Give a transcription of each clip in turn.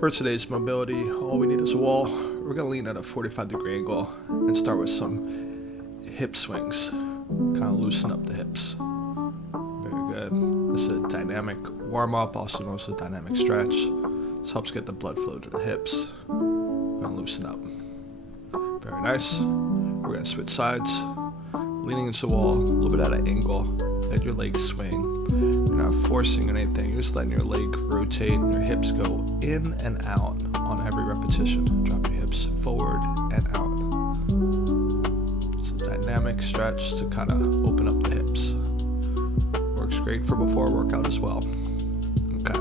For today's mobility, all we need is a wall. We're going to lean at a 45-degree angle and start with some hip swings. Kind of loosen up the hips. Very good. This is a dynamic warm-up, also known as a dynamic stretch. This helps get the blood flow to the hips and loosen up. Very nice. We're going to switch sides, leaning into the wall, a little bit at an angle. Let your legs swing. You're not forcing anything. You're just letting your leg rotate and your hips go in and out on every repetition. Drop your hips forward and out. It's a dynamic stretch to kind of open up the hips. Works great for before a workout as well. Okay.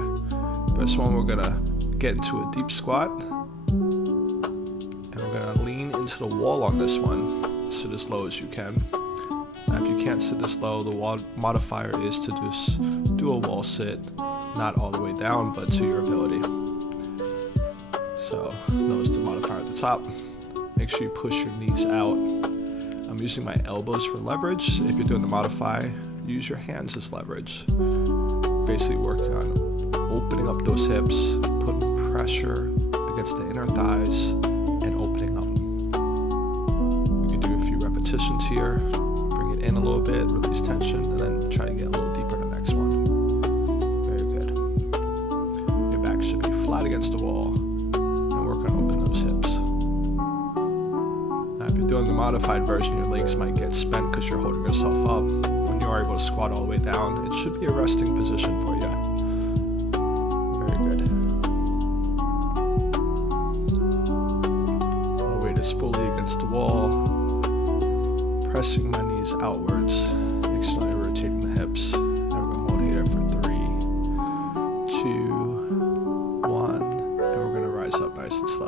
First one, we're going to get into a deep squat. And we're going to lean into the wall on this one. Sit as low as you can. Now, if you can't sit this low, the wall modifier is to just do a wall sit, not all the way down, but to your ability. So notice the modifier at the top. Make sure you push your knees out. I'm using my elbows for leverage. If you're doing the modify, use your hands as leverage. Basically working on opening up those hips, putting pressure against the inner thighs, and opening up. We can do a few repetitions here. In a little bit, release tension, and then try to get a little deeper in the next one. Very good. Your back should be flat against the wall, and work on opening those hips. Now, if you're doing the modified version, your legs might get spent because you're holding yourself up. When you are able to squat all the way down, it should be a resting position for you. Very good. My weight is fully against the wall. Pressing my knees outwards, externally rotating the hips. And we're going to hold here for 3, 2, 1, and we're going to rise up nice and slow.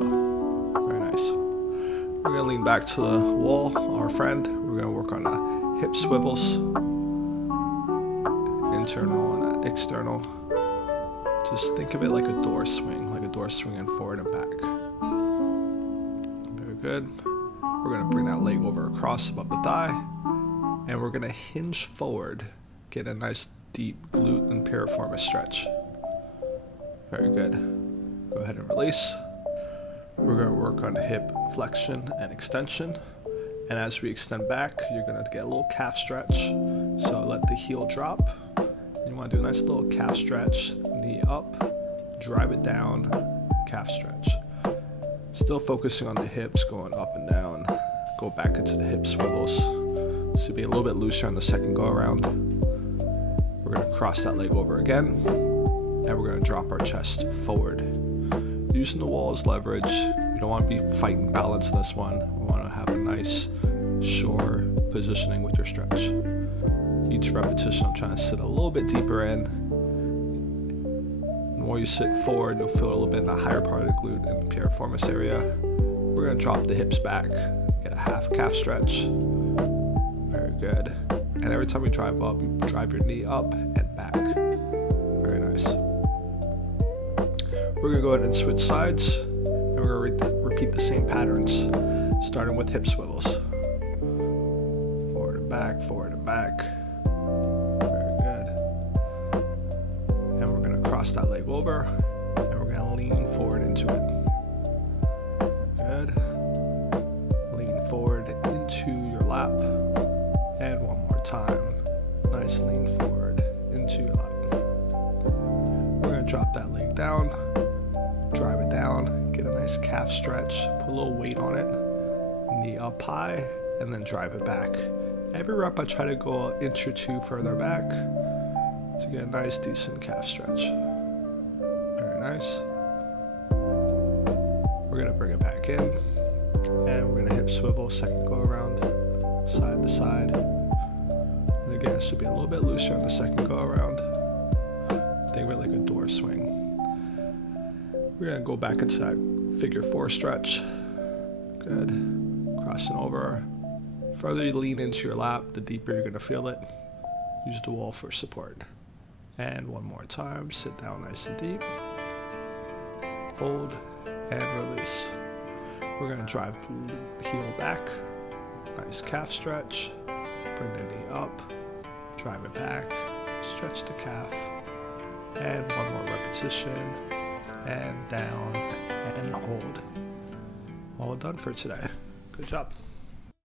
Very nice. We're going to lean back to the wall, our friend. We're going to work on hip swivels, internal and external. Just think of it like a door swing, swinging forward and back. Very good. We're going to bring that leg over across above the thigh, and we're going to hinge forward, get a nice deep glute and piriformis stretch. Very good. Go ahead and release. We're going to work on hip flexion and extension, and as we extend back, you're going to get a little calf stretch. So let the heel drop. You want to do a nice little calf stretch, knee up, drive it down, calf stretch. Still focusing on the hips, going up and down. Go back into the hip swivels. This will be a little bit looser on the second go around. We're going to cross that leg over again. And we're going to drop our chest forward. Using the wall as leverage. You don't want to be fighting balance in this one. We want to have a nice, sure positioning with your stretch. Each repetition, I'm trying to sit a little bit deeper in. The more you sit forward, you'll feel a little bit in the higher part of the glute and piriformis area. We're going to drop the hips back, get a half calf stretch. Very good. And every time we drive up, you drive your knee up and back. Very nice. We're going to go ahead and switch sides, and we're going to repeat the same patterns, starting with hip swivels. Forward and back, forward and back. Cross that leg over, and we're going to lean forward into it. Good. Lean forward into your lap. And one more time. Nice lean forward into your lap. We're going to drop that leg down, drive it down, get a nice calf stretch, put a little weight on it, knee up high, and then drive it back. Every rep I try to go an inch or two further back to get a nice, decent calf stretch. Very nice. We're going to bring it back in, and we're going to hip swivel, second go around, side to side. And again, it should be a little bit looser on the second go around. Think of it like a door swing. We're going to go back into that figure 4 stretch. Good. Crossing over. The further you lean into your lap, the deeper you're going to feel it. Use the wall for support. And one more time, sit down nice and deep. Hold and release. We're going to drive the heel back. Nice calf stretch. Bring the knee up. Drive it back. Stretch the calf. And one more repetition. And down. hold. All done for today. Good job.